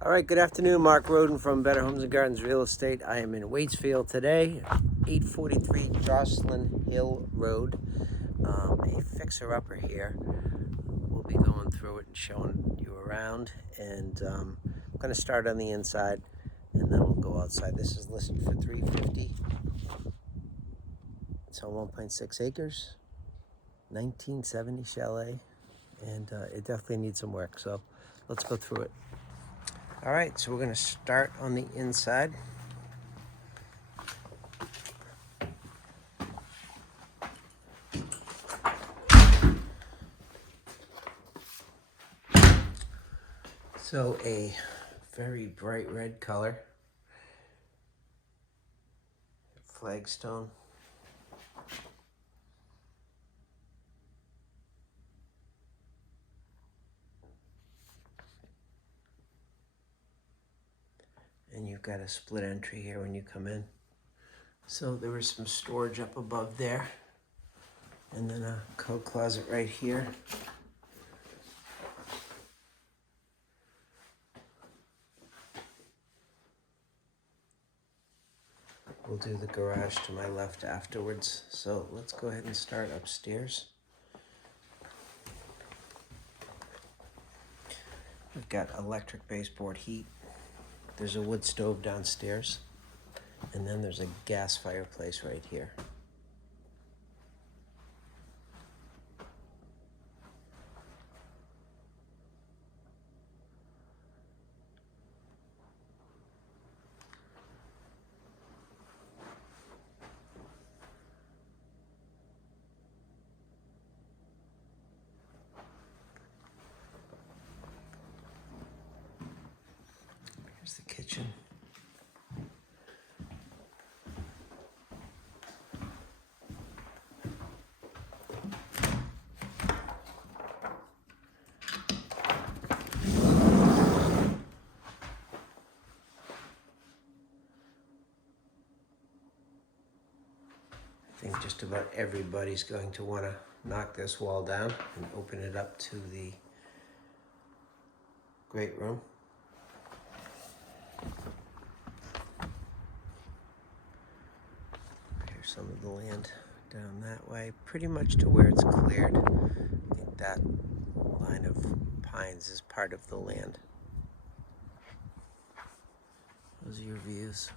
All right, good afternoon. Mark Roden from Better Homes and Gardens Real Estate. I am in Waitsfield today, 843 Joslin Hill Road. A fixer-upper here. We'll be going through it and showing you around. And I'm going to start on the inside, and then we'll go outside. This is listed for $350. It's on 1.6 acres, 1970 chalet, and it definitely needs some work. So let's go through it. All right, so we're going to start on the inside. So a very bright red color, flagstone. And you've got a split entry here when you come in. So there was some storage up above there. And then a coat closet right here. We'll do the garage to my left afterwards. So let's go ahead and start upstairs. We've got electric baseboard heat. There's a wood stove downstairs. And then there's a gas fireplace right here. Here's the kitchen. I think just about everybody's going to want to knock this wall down and open it up to the great room. Here's some of the land down that way, pretty much to where it's cleared. I think that line of pines is part of the land. Those are your views.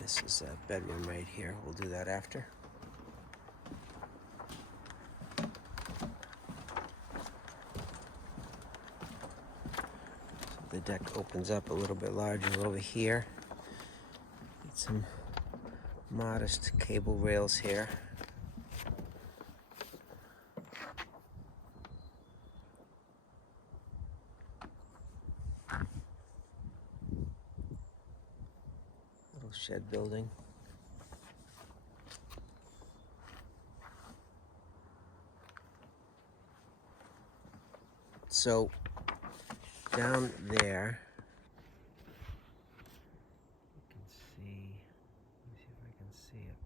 This is a bedroom right here. We'll do that after. So the deck opens up a little bit larger over here. Get some modest cable rails here. Little shed building. So down there, you can see, let me see if I can see it.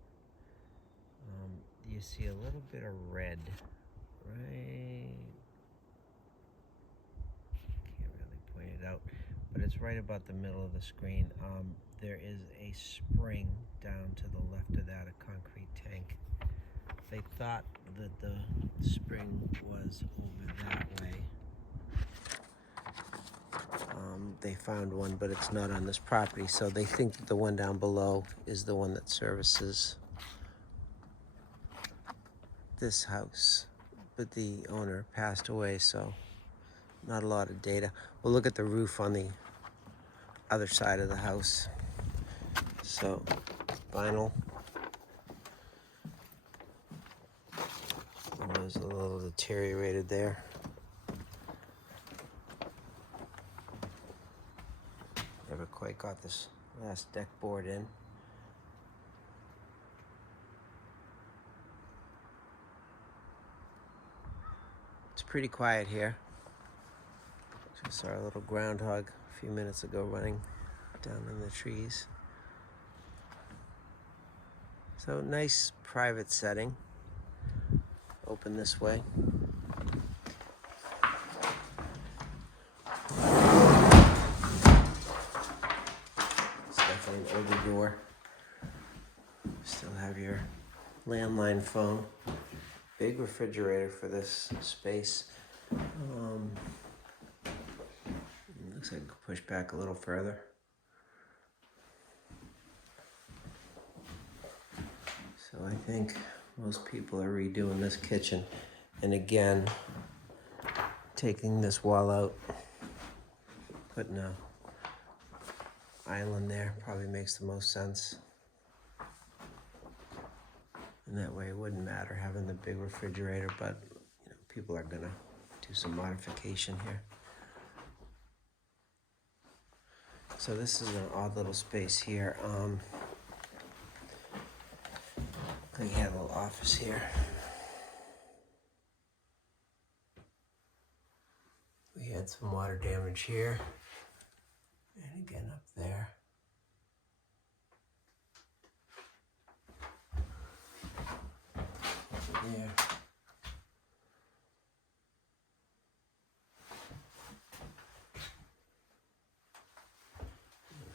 You see a little bit of red, right? Can't really point it out, but it's right about the middle of the screen. There is a spring down to the left of that, a concrete tank. They thought that the spring was over that way. They found one, but it's not on this property, so they think that the one down below is the one that services this house. But the owner passed away, so not a lot of data. We'll look at the roof on the other side of the house. So, vinyl. It was a little deteriorated there. Never quite got this last deck board in. It's pretty quiet here. I saw a little groundhog a few minutes ago running down in the trees. So nice private setting. Open this way. It's definitely an older door. Still have your landline phone. Big refrigerator for this space. Looks like I could push back a little further. So I think most people are redoing this kitchen. And again, taking this wall out, putting a island there probably makes the most sense. And that way it wouldn't matter having the big refrigerator, but people are gonna do some modification here. So this is an odd little space here. They have a little office here. We had some water damage here, and again up there. There.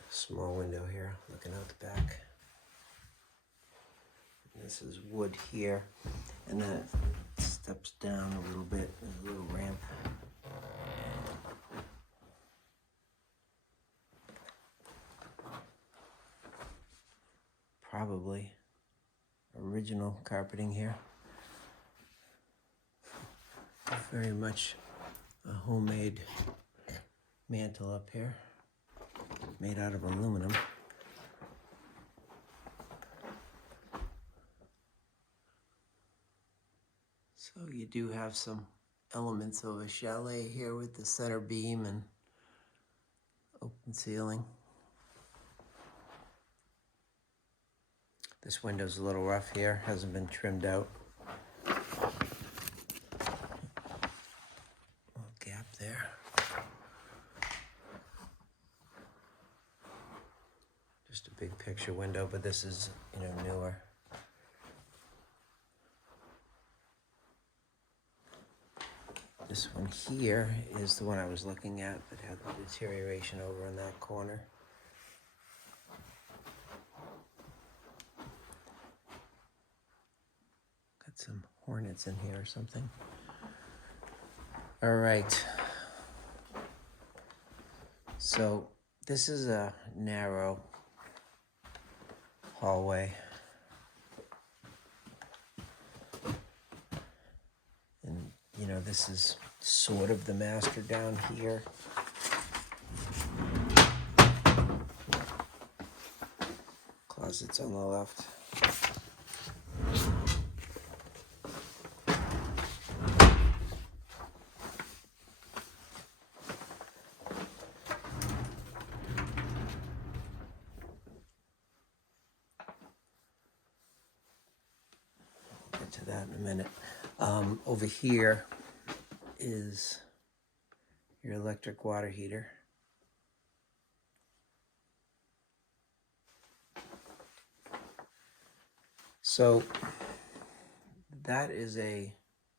Small window here, looking out the back. This is wood here, and then it steps down a little bit. There's a little ramp. Probably original carpeting here. Very much a homemade mantle up here, made out of aluminum. So you do have some elements of a chalet here with the center beam and open ceiling. This window's a little rough here, hasn't been trimmed out. Little gap there. Just a big picture window, but this is, newer. This one here is the one I was looking at that had the deterioration over in that corner. Got some hornets in here or something. All right. So this is a narrow hallway. And, this is sort of the master down here. Closets on the left. Get to that in a minute. Over here is your electric water heater. So that is a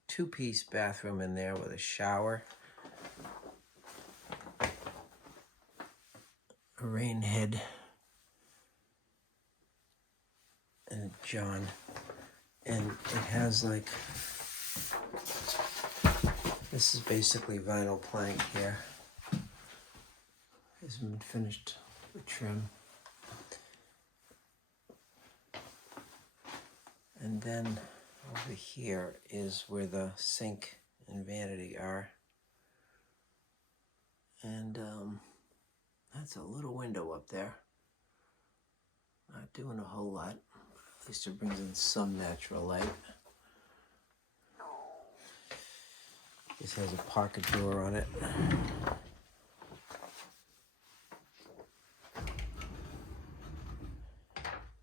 two-piece bathroom in there with a shower, a rain head, and a john. And it has this is basically vinyl plank here. Hasn't been finished with trim. And then over here is where the sink and vanity are. And that's a little window up there. Not doing a whole lot. At least it brings in some natural light. This has a pocket door on it.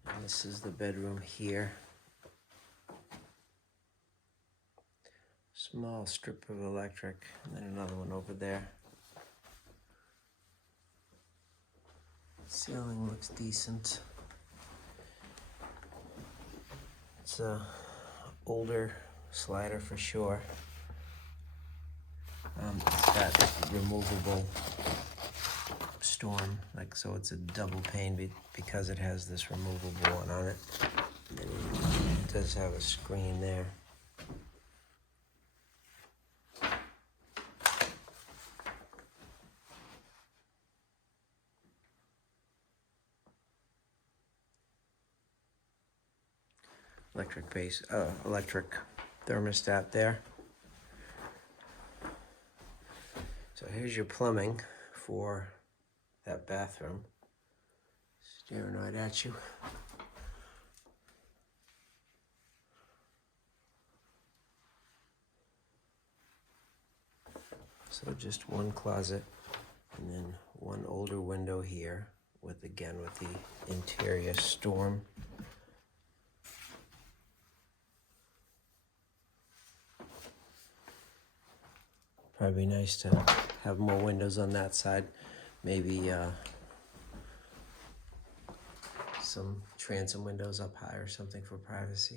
And this is the bedroom here. Small strip of electric, and then another one over there. Ceiling looks decent. It's a older slider for sure. It's got removable storm, like, so it's a double pane because it has this removable one on it. And it does have a screen there. Electric thermostat there. So here's your plumbing for that bathroom. Staring right at you. So just one closet and then one older window here with the interior storm. Probably nice to have more windows on that side. Maybe some transom windows up high or something for privacy.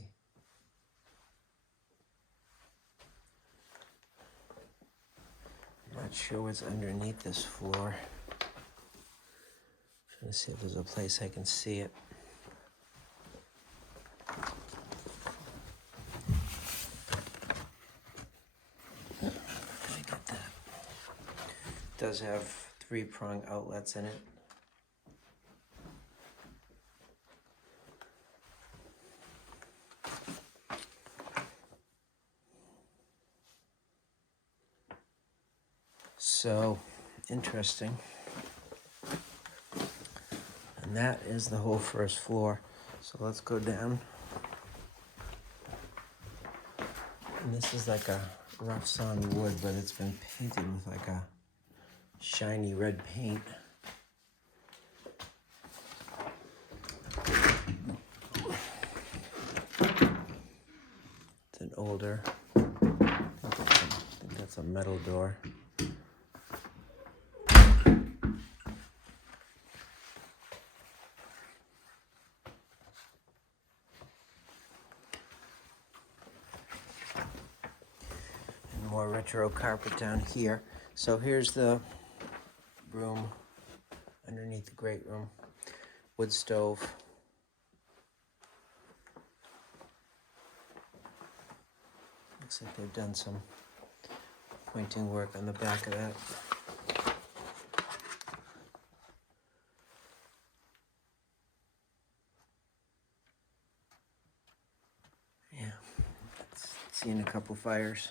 Not sure what's underneath this floor. Trying to see if there's a place I can see it. I got that. It does have 3-prong outlets in it. So, interesting. And that is the whole first floor. So let's go down. And this is like a rough sawn wood, but it's been painted with like a shiny red paint. It's an older, I think that's a metal door. More retro carpet down here. So here's the room underneath the great room. Wood stove. Looks like they've done some pointing work on the back of that. Yeah, it's seen a couple fires.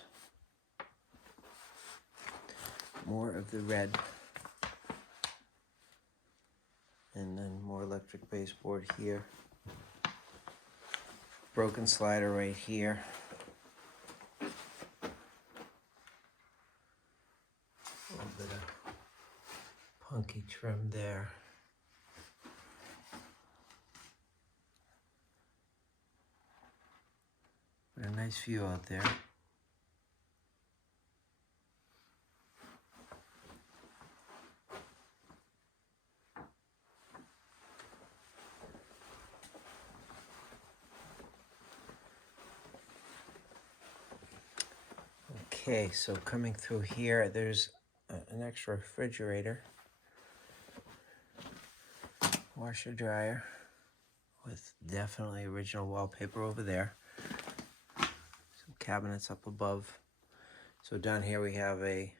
More of the red, and then more electric baseboard here. Broken slider right here. A little bit of punky trim there. But a nice view out there. Okay, so coming through here, there's an extra refrigerator, washer dryer with definitely original wallpaper over there. Some cabinets up above. So down here we have a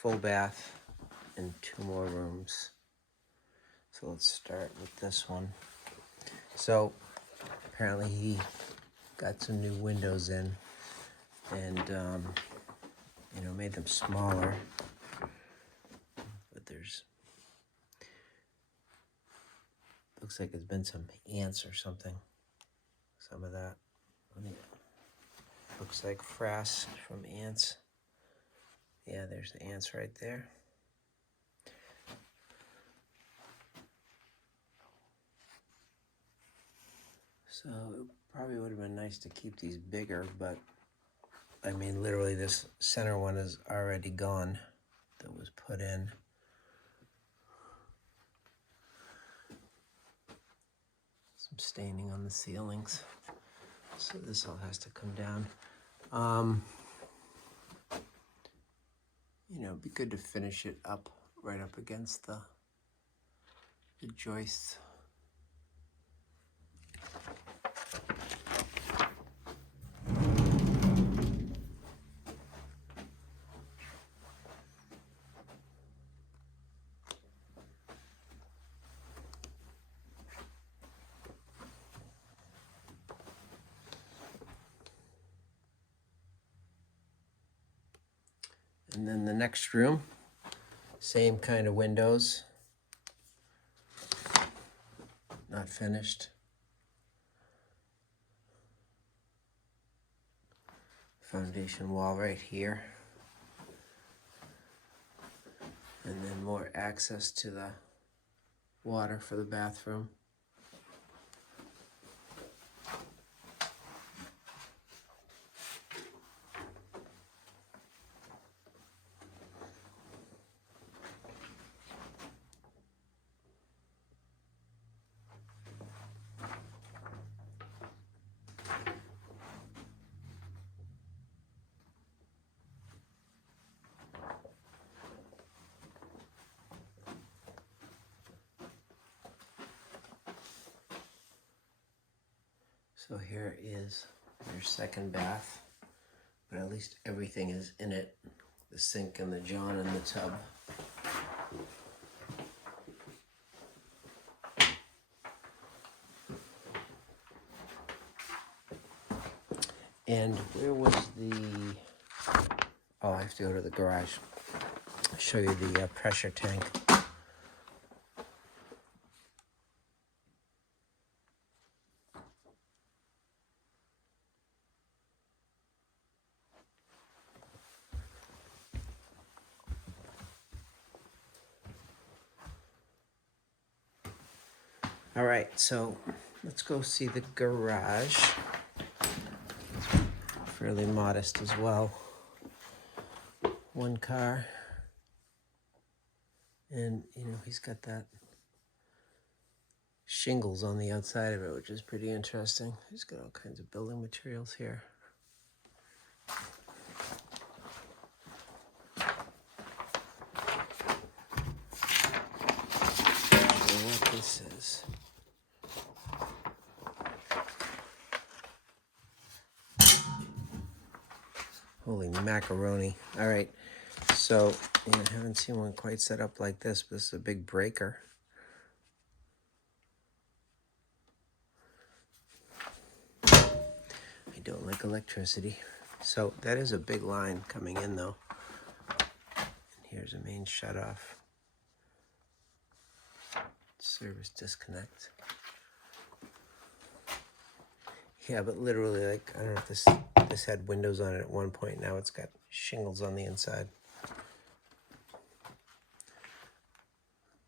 full bath and 2 more rooms. So let's start with this one. So apparently he got some new windows in and made them smaller, but looks like there's been some ants or something, some of that. Looks like frass from ants. Yeah, there's the ants right there. So it probably would have been nice to keep these bigger, but I mean, literally this center one is already gone that was put in. Some staining on the ceilings. So this all has to come down. You know, it'd be good to finish it up right up against the joists. And then the next room, same kind of windows, not finished. Foundation wall right here. And then more access to the water for the bathroom. So here is your second bath, but at least everything is in it. The sink and the john and the tub. And where was the, oh, I have to go to the garage. I'll show you the pressure tank. All right, so let's go see the garage. It's fairly modest as well. One car. And, you know, he's got that shingles on the outside of it, which is pretty interesting. He's got all kinds of building materials here. Not sure what this is. Holy macaroni. All right, so I haven't seen one quite set up like this, but this is a big breaker. I don't like electricity. So that is a big line coming in though. And here's a main shutoff. Service disconnect. Yeah, but literally, like, I don't know if this had windows on it at one point. Now it's got shingles on the inside.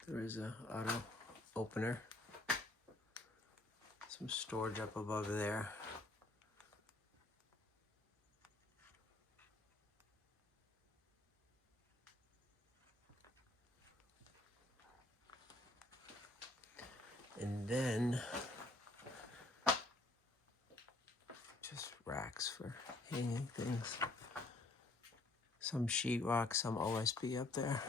There is a auto opener. Some storage up above there. And then just racks for hanging things. Some sheetrock, some OSB up there.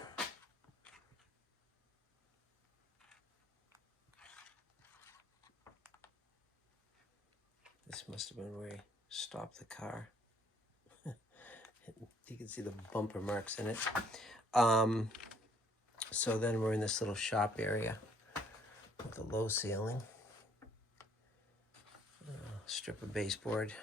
This must have been where he stopped the car. You can see the bumper marks in it. So then we're in this little shop area with a low ceiling. Strip of baseboard.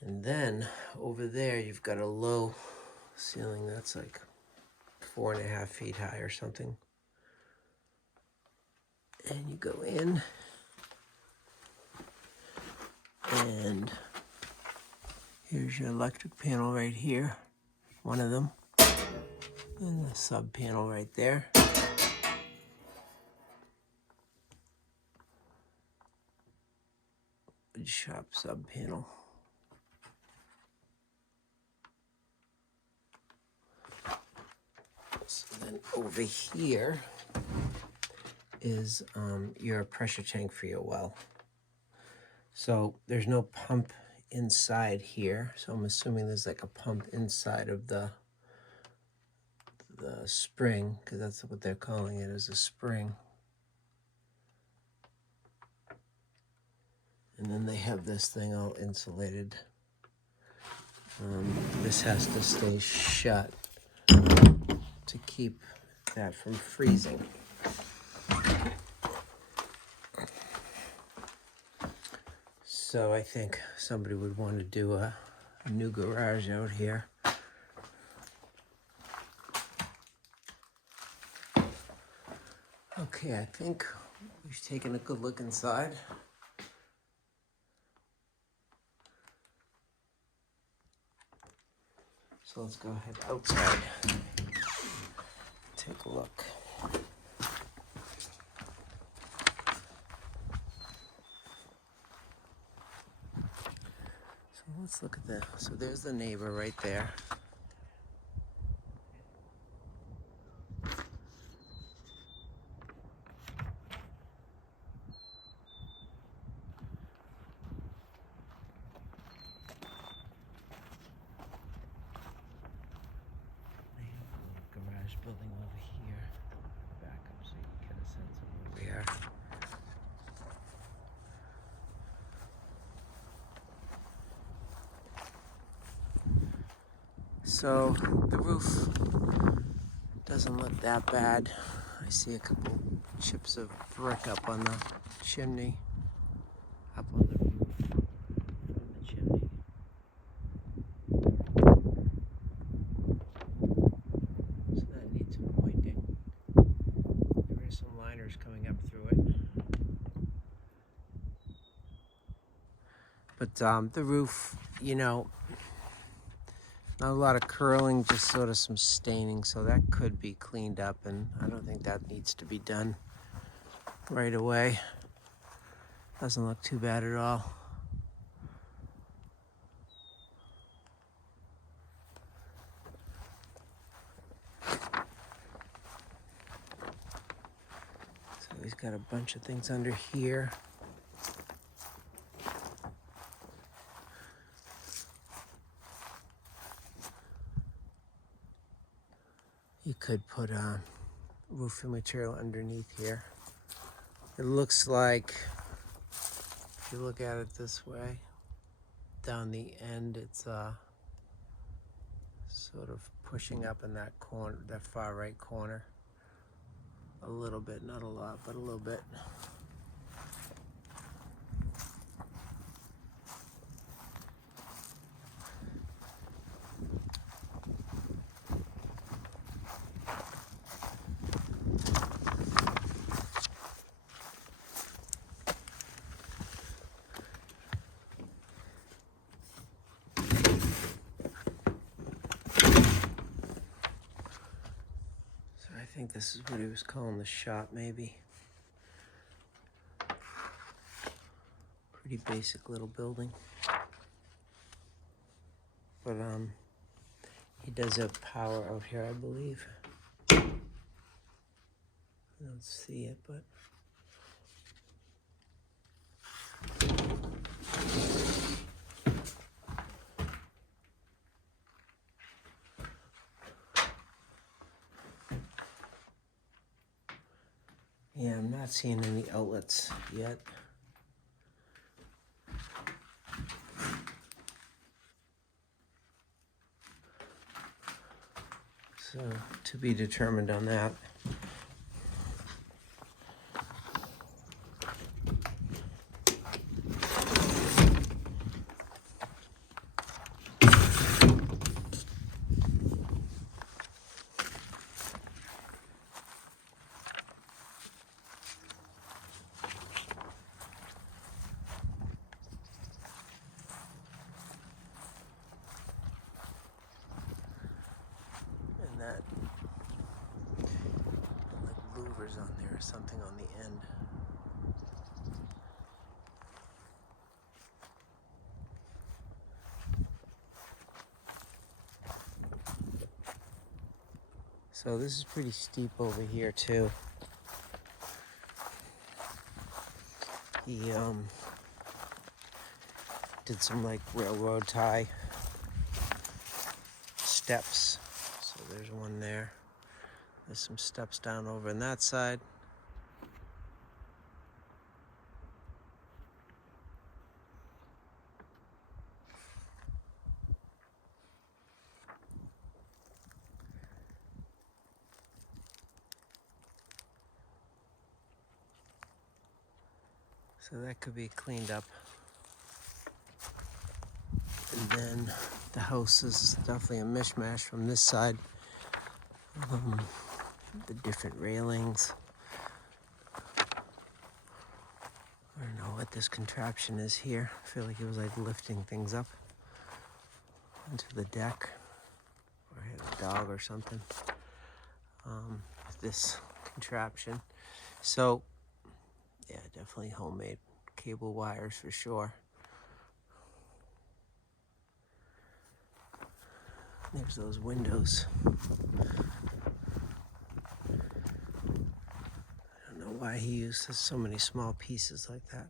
And then over there you've got a low ceiling that's like 4.5 feet high or something. And you go in and here's your electric panel right here, one of them, and the sub panel right there. Wood shop sub panel. over here is your pressure tank for your well. So there's no pump inside here, so I'm assuming there's like a pump inside of the spring, because that's what they're calling it, is a spring. And then they have this thing all insulated. This has to stay shut to keep that from freezing. So I think somebody would want to do a new garage out here. Okay, I think we've taken a good look inside. So let's go ahead outside, take a look. So let's look at that. So there's the neighbor right there. Garage building over here. Back up so you get a sense of where we are. So the roof doesn't look that bad. I see a couple chips of brick up on the chimney, up on the roof from the chimney. So that needs some pointing. There are some liners coming up through it. But the roof, you know, not a lot of curling, just sort of some staining, so that could be cleaned up, and I don't think that needs to be done right away. Doesn't look too bad at all. So he's got a bunch of things under here. You could put roofing material underneath here. It looks like, if you look at it this way, down the end, it's sort of pushing up in that corner, that far right corner. A little bit, not a lot, but a little bit. I think this is what he was calling the shop, maybe. Pretty basic little building. But he does have power out here, I believe. I don't see it, but yeah, I'm not seeing any outlets yet. So, to be determined on that. That like louvers on there or something on the end. So this is pretty steep over here too. He did some like railroad tie steps. So there's one there. There's some steps down over on that side. So that could be cleaned up. And then the house is definitely a mishmash from this side. The different railings. I don't know what this contraption is here. I feel like it was like lifting things up onto the deck. Or a dog or something. This contraption. So, yeah, definitely homemade cable wires for sure. There's those windows. I don't know why he uses so many small pieces like that.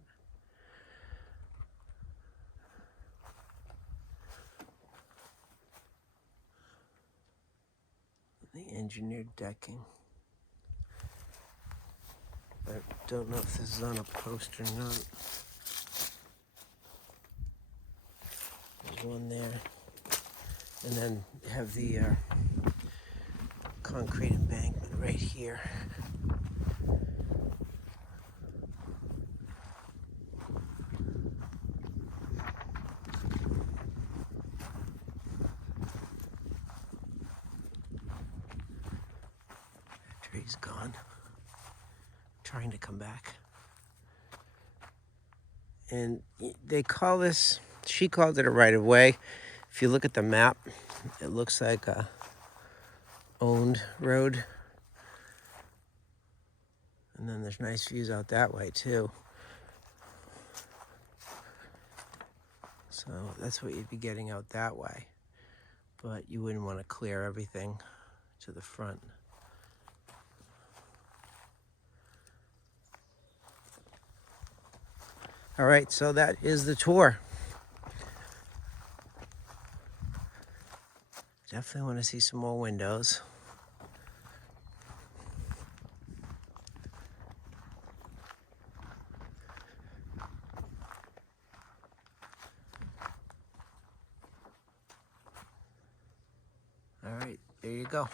The engineered decking. I don't know if this is on a post or not. There's one there. And then you have the concrete embankment right here. After he's gone, trying to come back. And they call this, she called it a right-of-way. If you look at the map, it looks like a owned road. And then there's nice views out that way too. So that's what you'd be getting out that way. But you wouldn't want to clear everything to the front. All right, so that is the tour. Definitely want to see some more windows. All right, there you go.